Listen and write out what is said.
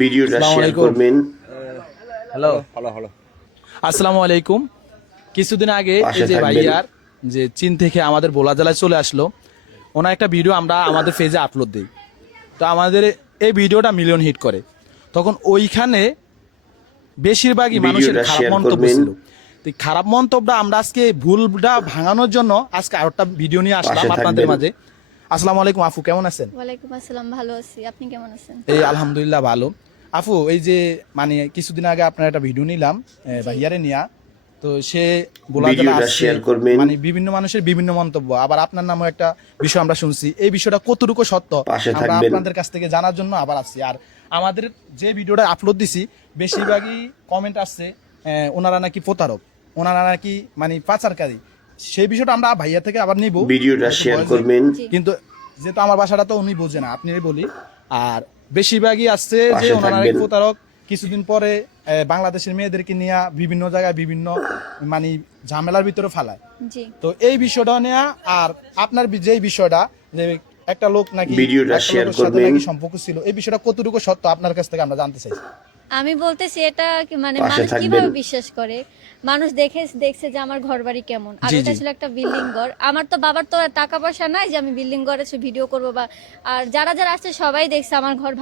ভিডিওটা শেয়ার করবেন। Hello hello আসসালামু আলাইকুম। কিছুদিন আগে এই যে ভাইয়ার যে চীন থেকে আমাদের ভোলা জেলায় চলে আসলো, ওনার একটা ভিডিও আমরা আমাদের পেজে আপলোড দিই। তো আমাদের এই ভিডিওটা মিলিয়ন হিট করে। তখন ওইখানে বেশিরভাগই মানুষের খারাপ মন্তব্য ছিল। তো খারাপ মন্তব্যটা আমরা আজকে ভুলটা ভাঙানোর জন্য আজকে আরেকটা ভিডিও নিয়ে আসলাম আপনাদের মাঝে। আসসালামু আলাইকুম আপু, কেমন আছেন? ওয়ালাইকুম আসসালাম, ভালো আছি। আপনি কেমন আছেন? এই আলহামদুলিল্লাহ ভালো। আপু, এই যে মানে কিছুদিন আগে আপনার একটা ভিডিও নিলাম ভাইয়ারে নিয়া, তো সে বলা মানে বিভিন্ন মানুষের বিভিন্ন মন্তব্য, আবার আপনার নামও একটা বিষয় আমরা শুনছি। এই বিষয়টা কতটুকু সত্য আমরা আপনাদের কাছ থেকে জানার জন্য আবার আসছি। আর আমাদের যে ভিডিওটা আপলোড দিছি বেশিরভাগই কমেন্ট আসছে ওনারা নাকি প্রতারক, ওনারা নাকি মানে পাচারকারী। সেই বিষয়টা আমরা ভাইয়া থেকে আবার নিব, ভিডিওটা শেয়ার করবেন। কিন্তু যেহেতু আমার বাসাটা তো উনি বোঝে না, আপনি বলি। আর বেশিরভাগই আসছে যে ওনারা নাকি প্রতারক। কিছুদিন পরে বাংলাদেশের মেয়েদেরকে নিয়ে বিভিন্ন জায়গায় বিভিন্ন মানে ঝামেলার ভিতরে ফালায়। তো এই বিষয়টা নিয়ে, আর আপনার যে বিষয়টা যে একটা লোক নাকি নাকি সম্পর্ক ছিল, এই বিষয়টা কতটুকু সত্য আপনার কাছ থেকে আমরা জানতে চাই। আমি বলতেছি এটা মানে মানুষ কিভাবে বিশ্বাস করে? মানুষ দেখছে যে আমার ঘর বাড়ি কেমন, আর এটা ছিল একটা বিল্ডিং ঘর। আমার তো বাবার তো টাকা পয়সা নাই যে আমি বিল্ডিং ঘরে ভিডিও করবো বা, আর যারা যারা আসছে সবাই দেখছে আমার ঘর